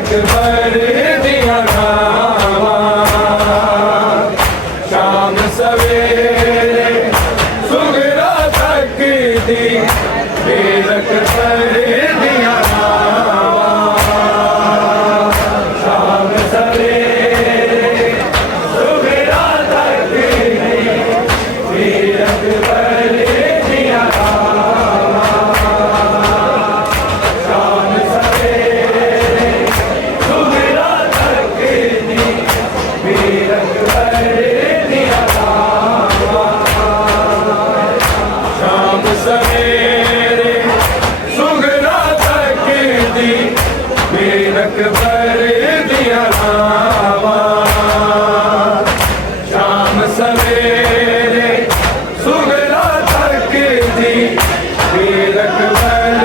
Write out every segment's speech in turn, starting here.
अकबर दिया नावा शाम सवेरे सुगरा तक दी वीर अकबर दिया नावा शाम सवेरे सुगरा तक दी वीर अकबर दिया नावा शाम सवेरे सुगरा तक दी वीर अकबर दिया नावा शाम सवेरे सुगरा तक दी वीर अकबर दिया नावा शाम सवेरे सुगरा तक दी वीर अकबर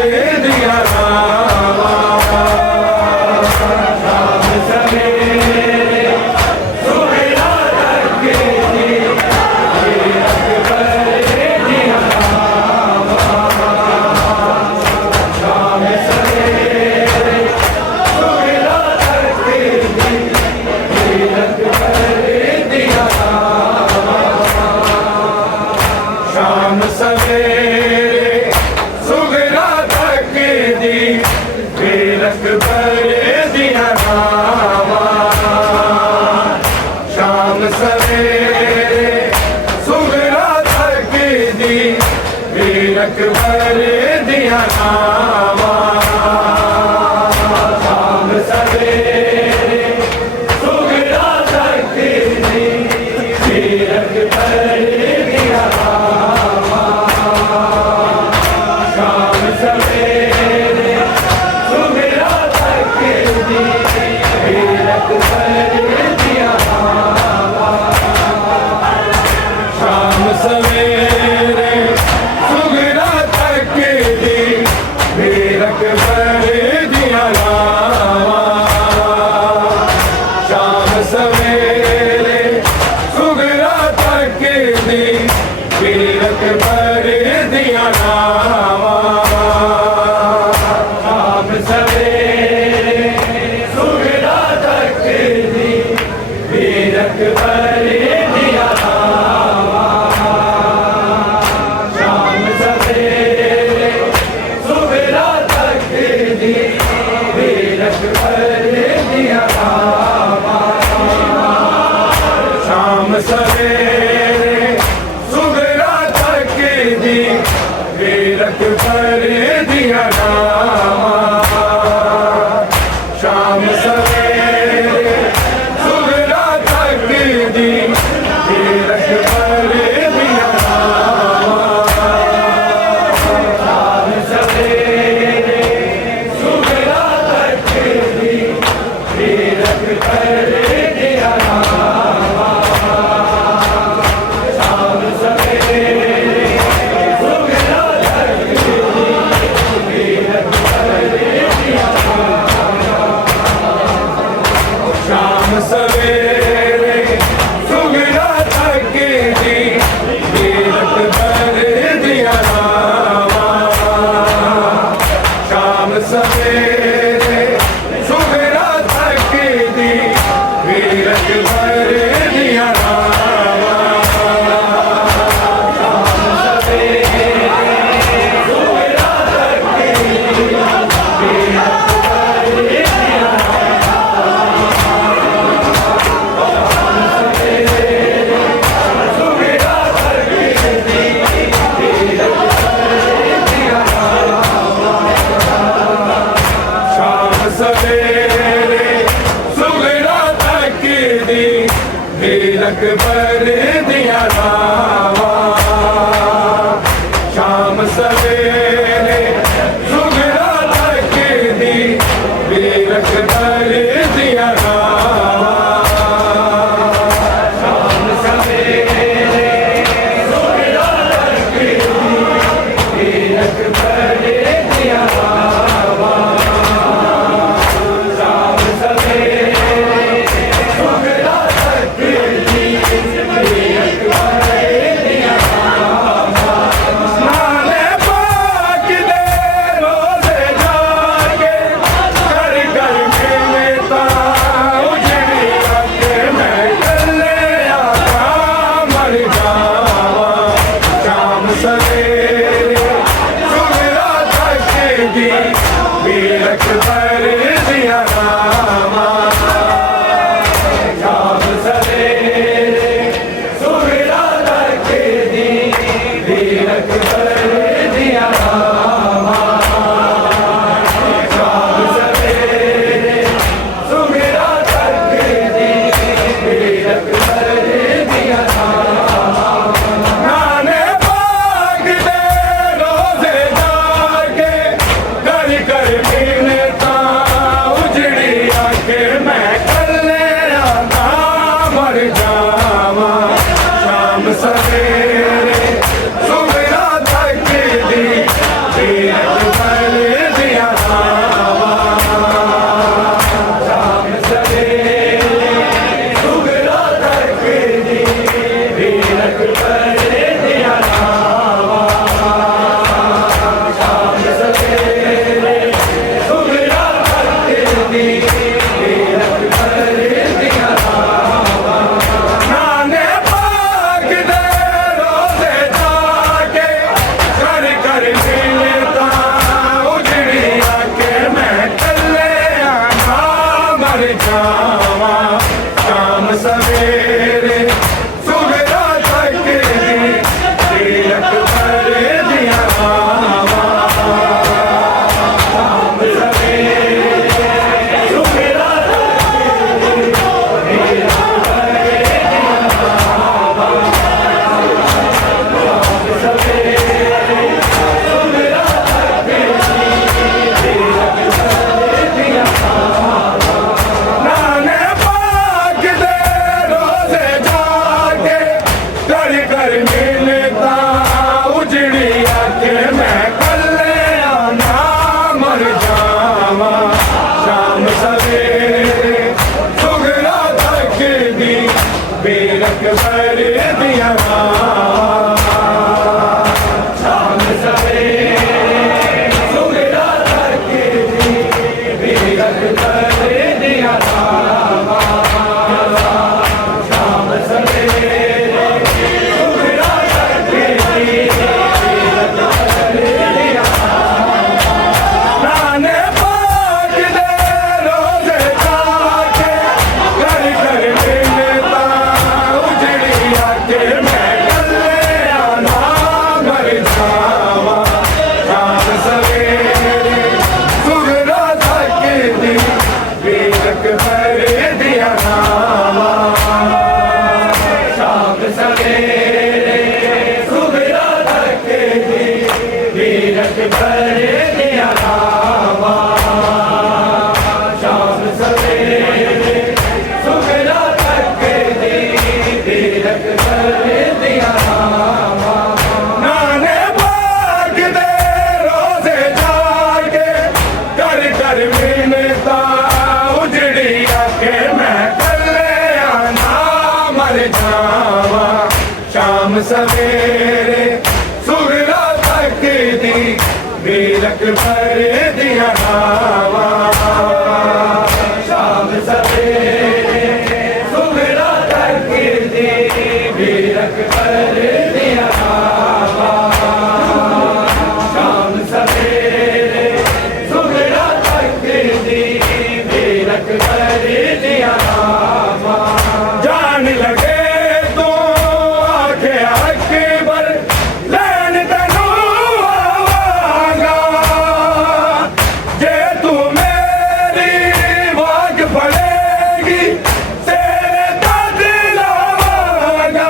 दिया नावा शाम सवेरे सुगरा तक दी वीर अकबर दिया नावा शाम सवेरे सुगरा तक दी वीर अकबर दिया नावा शाम सवेरे सुगरा तक दी वीर अकबर दिया नावा शाम सवेरे सुगरा तक दी वीर अकबर दिया नावा शाम सवेरे सुगरा तक दी वीर अकबर दिया नावा शाम सवेरे सुगरा तक दी वीर अकबर दिया नावा शाम सवेरे सुगरा तक दी वीर अकबर दिया नावा शाम सवेरे सुगरा तक दी वीर अकबर दिया नावा शाम सवेरे सुगरा तक दी वीर अकबर दिया नावा शाम सवेरे सुगरा तक दी वीर अकबर दिया नावा शाम सवेरे सुगरा तक दी वीर अकबर दिया नावा शाम सवेरे सुगरा तक दी वीर अकबर दिया नावा शाम सवेरे सुगरा तक दी वीर अकबर दिया नावा शाम सवेरे सुगरा तक दी वीर अकबर दिया नावा शाम सवेरे सुगरा तक दी वीर अकबर दिया नावा शाम सवेरे सुगरा तक दी वीर अकबर दिया नावा शाम सवेरे सुगरा तक दी वीर अकबर दिया सुगरा तक दी वीर अकबर दिया शाम सवेरे सुगरा तक दी वीर अकबर दिया नावा शाम सवेरे सुगरा तक दी वीर अकबर दिया नावा शाम सवेरे सुगरा तक दी वीर अकबर दिया नावा शाम सवेरे सुगरा तक दी जावा शाम सवेरे सुगरा तक दी तीरथ पर दिया रावा शाम सवेरे सुगरा बेरक भर दिया शाम सवेरे सुगरा तक दी बेरक भर दिया शाम सवेरे सुगरा तक दी बेरक भर दिया नाने पाक दे रोज़े जाके घर घर मिलता के मैं कल्याणा मर जावा शाम सवेरे सुगरा तक दी बेरक भर दिया रावा शाम सवेरे सुगरा तक दी बेरक भर दिया रावा शाम सवेरे सुगरा तक दी बेरक भर दिया रावा नाने बाग दे रोज़े जाके कर कर मिलता उजड़ी आके मैं कल्याणा मर जावा शाम सवेरे सुगरा तक दी बेरक भर दिया रावा शाम सवेरे सुगरा तक दी बेरक भर दिया रावा शाम सवेरे सुगरा तक दी बेरक भर दिया रावा जान लगे तो आखे अकबर लैन तनू आवागा जे तू मेरी वाग पड़ेगी तेरे दाद लावागा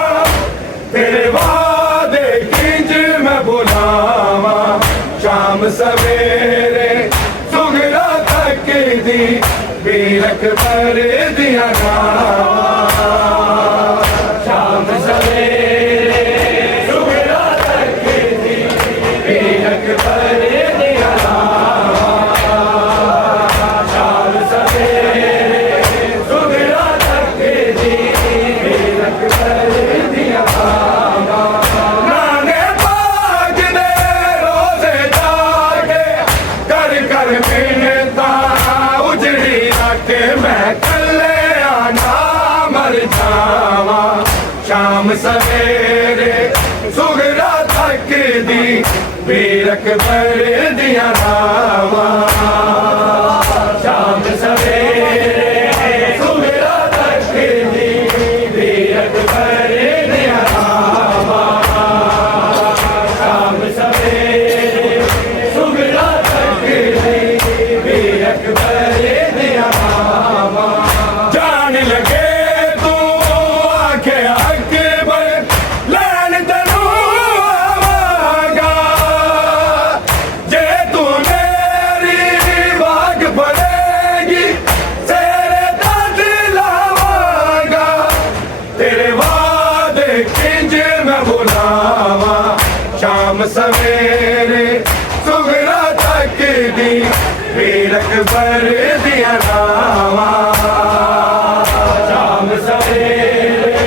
तेरे वादे किंज मैं बुलावा शाम सवेरे सुगरा तक दी बेरक भर दिया रावा शाम सवेरे सुगरा तक दी बेरक भर दिया रावा शाम सवेरे सुगरा तक दी बेरक भर दिया रावा नाने बाग दे रोज़े जाके कर कर मिलता उजड़ी आके मैं कल्याणा मर जावा शाम सवेरे सुगरा तक दी बेरक भर दिया रावा शाम सवेरे सुगरा तक दी बेरक भर दिया रावा शाम सवेरे सुगरा तक दी बेरक भर दिया रावा जान लगे तू आखे अकबर लैन तनू आवागा जे तू मेरी वाग पड़ेगी तेरे दाद लावागा तेरे वादे किंज मैं बुलावा शाम सवेरे सुगरा तक दी बेरक भर दिया रावा शाम सवेरे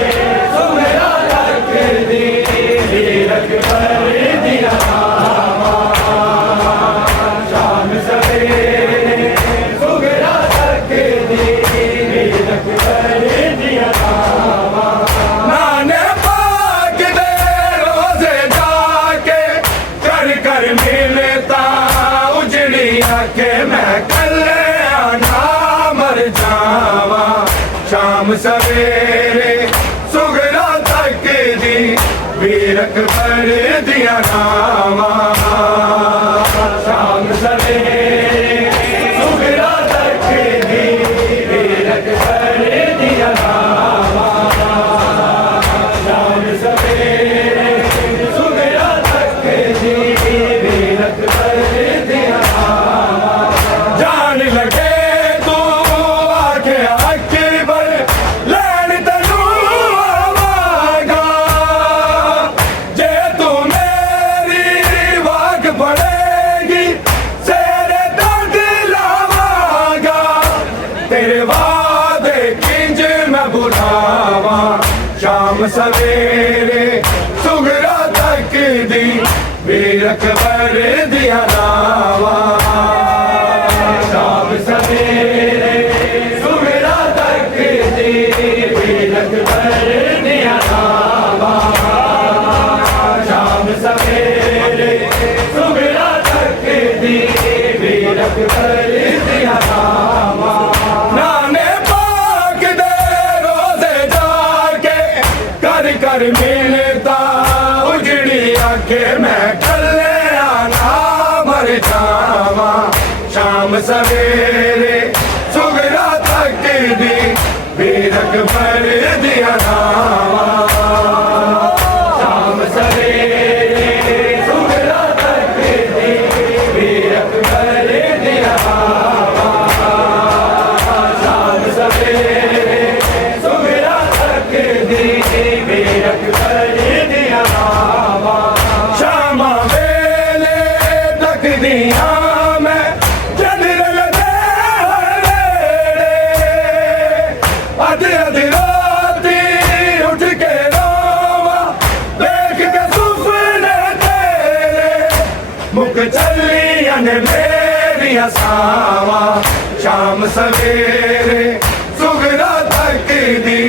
सुगरा तक दी बेरक भर दिया रावा शाम सवेरे सुगरा तक दी बेरक भर दिया रावा नाने बाग दे रोज़े जाके कर कर मिलता उजड़ी आके मैं कल्याणा शाम सवेरे सुगरा तक दी वीरक पर दिया नावा शाम सवेरे सुगरा तक दी वीरक पर दिया नावा शाम सवेरे सुगरा तक दी वीरक पर दिया नावा जान लगे तेरे वादे किंज मैं बुलावा शाम सवेरे सुगरा तक दी वीरक पर दिया नावा शाम सवेरे सुगरा तक दी वीरक पर दिया नावा शाम सवेरे सुगरा तक दी वीरक पर दिया नावा कर मिलता उजड़ी आके मैं कल्ले आना मर जावा शाम सवेरे सुगरा तक दी वीरक पर दिया नावा शाम सवेरे सुगरा तक दी वीरक पर दिया नावा शाम सवेरे सुगरा तक दी वीरक पर दिया नावा शामा वेले तक दिया मैं चंद्र अध अध राती उठ के रोवा देख के सुपने तेरे मुख चलियन मेरी हसावा शाम सवेरे सुगरा तक दी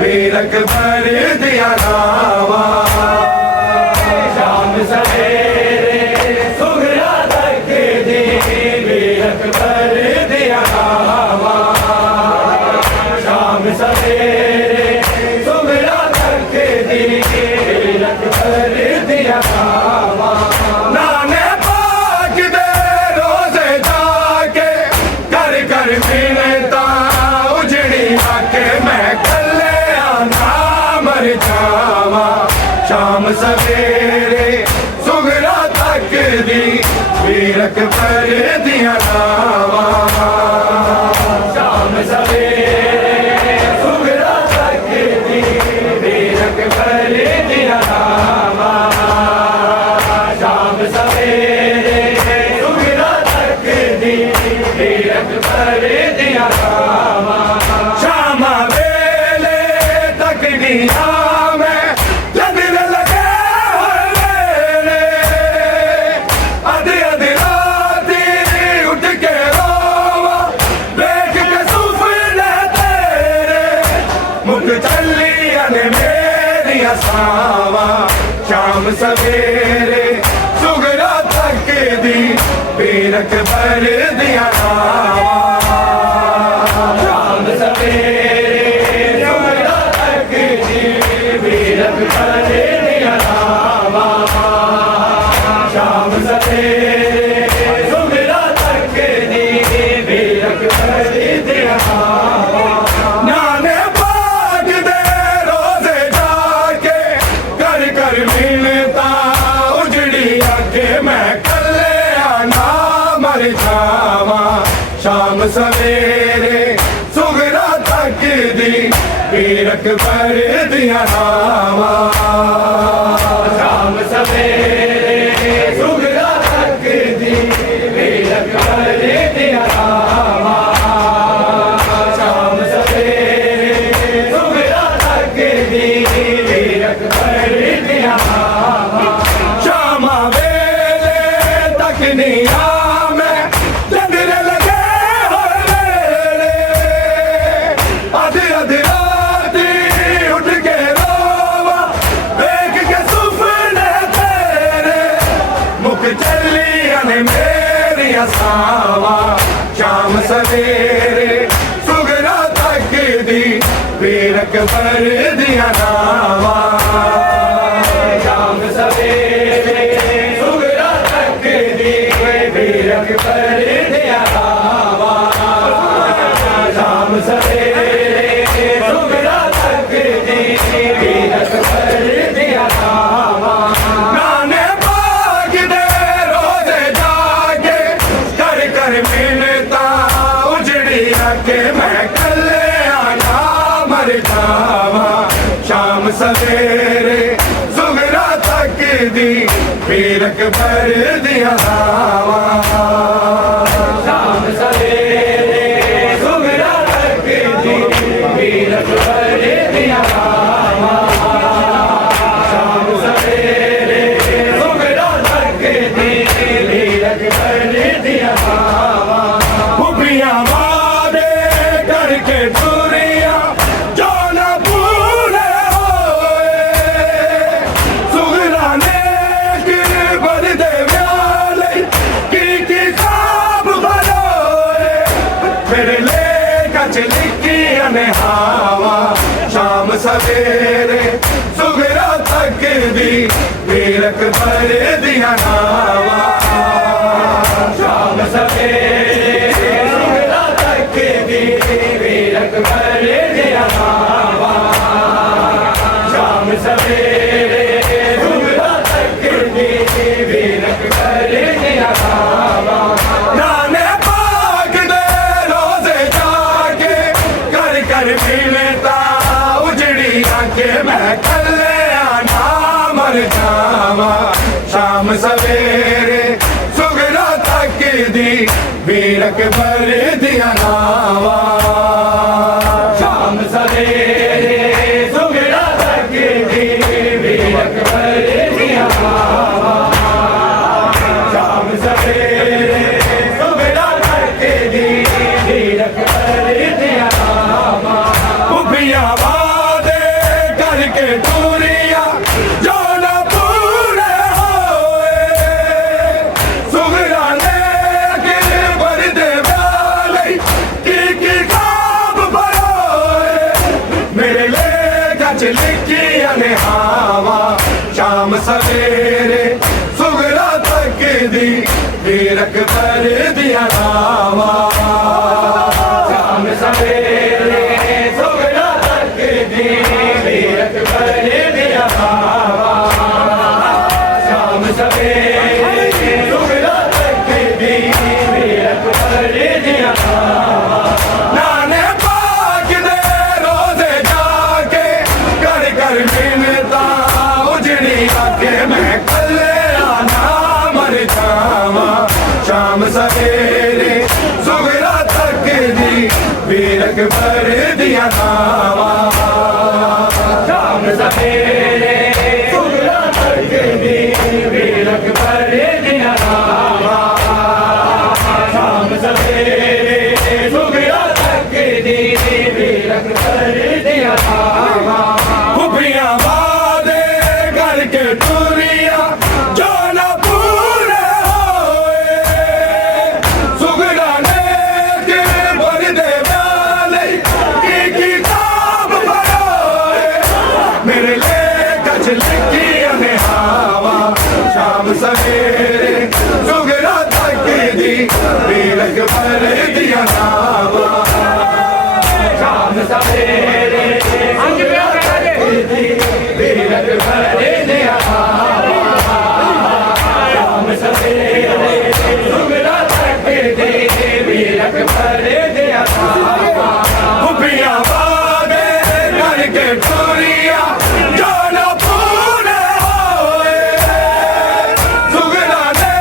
वीरक पर दिया नावा शाम सवेरे सुगरा तक दी वीरक पर दिया नावा शाम सवेरे सुगरा तक दी वीरक पर दिया नावा नाने पाक दे रोजे जाके कर कर मिलता उजड़ी आके मैं मर जावा शाम सवेरे सुगरा तक दी वीरक पर दिया नावा शाम सवेरे सुगरा तक दी वीरक पर दिया नावा शाम सवेरे सुगरा तक दी वीरक पर दिया नावा शामा वेले तक दिया शाम सवेरे सुगरा तक दी वीरक पर दिया नावा शाम सवेरे सुगरा तक दी वीरक पर दिया नावा शाम सवेरे सुगरा तक दी वीरक पर दिया नावा नाने पाक दे रोजे जाके कर कर मिलता उजड़ी आके मैं कल्ले आना मर जावा शाम सवेरे सुगरा तक दी वीरक पर दिया नावा शाम सवेरे सुगरा तक दी वीरक पर दिया नावा शाम सवेरे सुगरा तक दी वीरक पर दिया नावा शामा वेले तक निया मैं चंद्र लगे वेले अध अध राती उठ के रोवा देख के सुपने तेरे मुख चलियन मेरी हसावा शाम सवेरे सुगरा तक दी वीर अकबर दिया नावा शाम सवेरे सुगरा तक दी वीर अकबर दिया नावा शाम सवेरे सुगरा तक दी वीर अकबर दिया नावा नाने बाग दे रोज़े जागे कर कर मिलता उजड़ी आके मैं कले आना मर जावा शाम सवेरे सुगरा तक दी वीर अकबर दिया नावा शाम सवेरे सुगरा तक दी वीर अकबर दिया नावा शाम सवेरे सुगरा तक दी वीर अकबर दिया नावा खुबियां वादे करके दूरियां जो न पूरे होए सुगरा ने गिरबर दे व्याले की खाब भरोए मेरे ले कच लिखी अनहावा शाम सवेरे सुगरा तक दी वीर अकबर दिया नावा शाम सवेरे सुगरा तक दी वीर अकबर दिया नावा शाम सवेरे सुगरा तक दी वीर अकबर दिया नावा नाने बाग दे रोज़े जाके कर कर मिलता उजड़ी आके मैं कले आना मर जावा शाम सवेरे सुगरा तक दी वीर अकबर दिया नावा शाम सवेरे सुगरा तक दी वीर अकबर दिया नावा शाम सवेरे सुगरा तक दी वीर अकबर दिया नावा खुबियां वादे करके दूरियां जो न पूरे होए सुगरा ने गिरबर दे व्याले की खाब भरोए मेरे ले कच लिखी अनहावा शाम सवेरे सुगरा तक दी वीर अकबर दिया नावा शाम सवेरे सुगरा तक दी वीर अकबर दिया नावा शाम सवेरे सुगरा तक दी वीर अकबर दिया नावा नाने बाग दे रोज़े जाके कर कर मिलता उजड़ी आके मैं कले आना मर जावा शाम सवेरे सुगरा तक दी वीर अकबर दिया नावा शाम सवेरे सुगरा तक दी वीर अकबर दिया नावा शाम सवेरे सुगरा तक दी वीर अकबर दिया नावा खुबियां वादे करके दूरियां जो न पूरे होए सुगरा ने गिरबर दे व्याले की खाब भरोए मेरे ले कच लिखी अनहावा शाम सवेरे सुगरा तक दी वीर अकबर दिया नावा शाम सवेरे सुगरा तक दी वीर अकबर दिया नावा शाम सवेरे सुगरा तक दी वीर अकबर दिया नावा खुबियां वादे करके दूरियां जो न पूरे होए सुगरा ने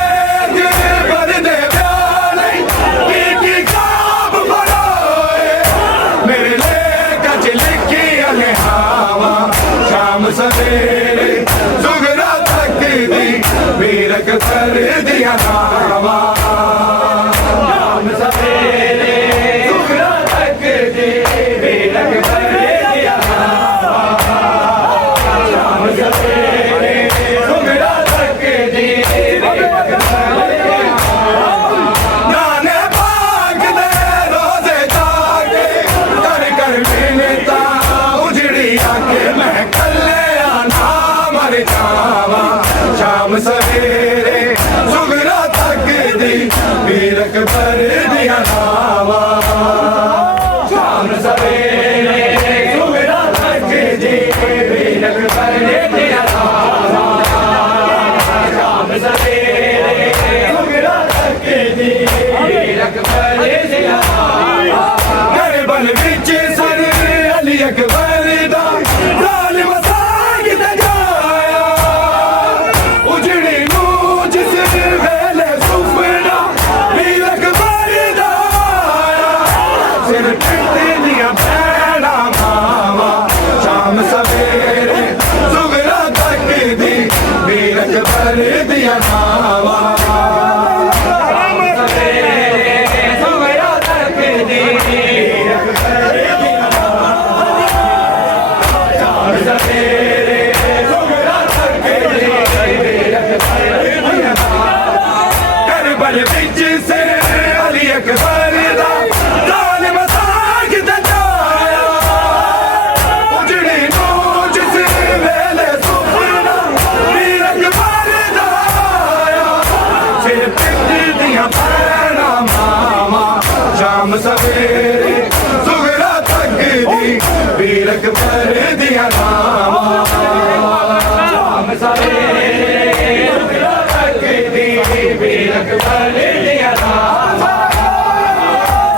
गिरबर दे व्याले की खाब भरोए मेरे ले कच लिखी अनहावा शाम सवेरे सुगरा तक दी वीर अकबर दिया नावा शाम सवेरे सुगरा तक दी वीर अकबर दिया नावा शाम सवेरे सुगरा तक दी वीर अकबर दिया नावा नाने बाग दे रोज़े जाके कर कर मिलता अकबर दिया नावा शाम सवेरे सुगरा तकदी वीर अकबर दिया नावा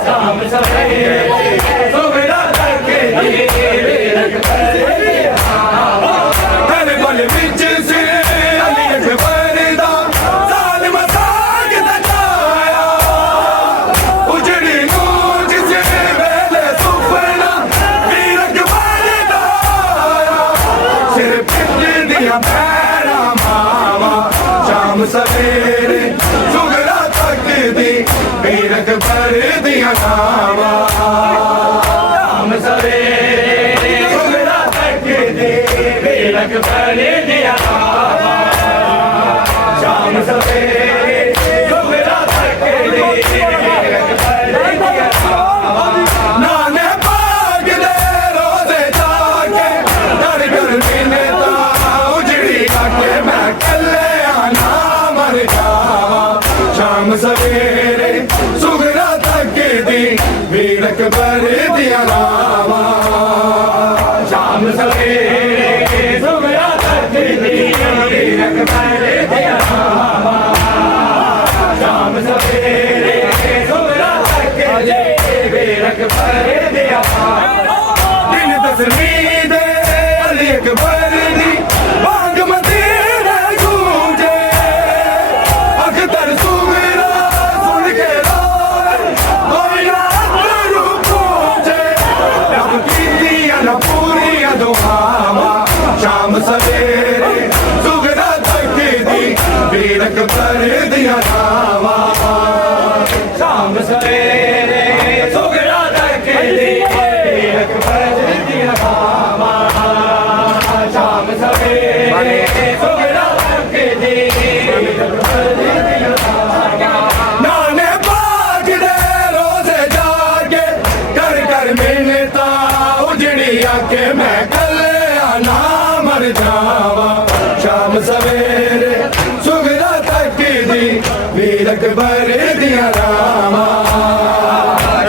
शाम सवेरे सुगरा तकदी वीर अकबर दिया नावा हर पल विच से अली अकबर दा जालिम साग दचाया उजड़ी नूर जिस वेले सुपना वीर अकबर दा आया सिर पिट दिया पैरा मावा शाम सवेरे सुगरा तकदी वीर अकबर दिया नावा शाम सवेरे सुगरा तकदी वीर अकबर दिया नावा शाम सवेरे सुगरा तकदी वीर अकबर दिया नावा नाने बाग दे रोज़े जाके डर डर मिन्नता उजड़ी आके मैं कल्ले आना मर जावा शाम सवेरे सुगरा तकदी वीर अकबर दिया नावा शाम सवेरे सुगरा तकदी वीर अकबर दिया नावा शाम सवेरे सुगरा तकदी वीर अकबर दिया नावा दिन तस्वीर दे अली अकबर दी बाग मदीने गूंजे अख्तर सुगरा सुन के रोए कोई अंदरू पूछे रब कीतियां न पूरियां दुआवां शाम सवेरे सुगरा तकदी वीर अकबर दिया नावा शाम सवेरे सुगरा तकदी वीर अकबर दिया नावा शाम सवेरे सुगरा तकदी वीर अकबर दिया नावा नाने बाग दे रोज़े जाके कर कर मिन्नता उजड़ी आके मैं कल्ले आना मर जावा शाम सवेरे सुगरा तकदी वीर अकबर दिया नावा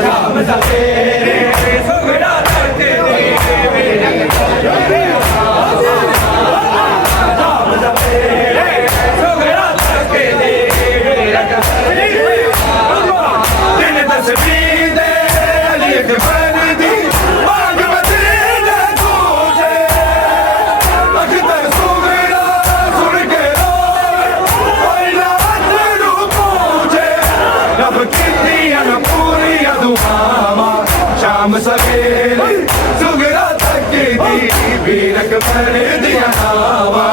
शाम सवेरे सुगरा तकदी वीर अकबर दिया नावा शाम सवेरे सुगरा तकदी वीर अकबर दिया नावा दिन तस्वीर दे अली अकबर दी बाग मदीने गूंजे अख्तर सुगरा सुन के रोए कोई ना अंदरू पूछे रब कीतियां न पूरियां दुआवां शाम सवेरे सुगरा तकदी वीर अकबर दिया नावा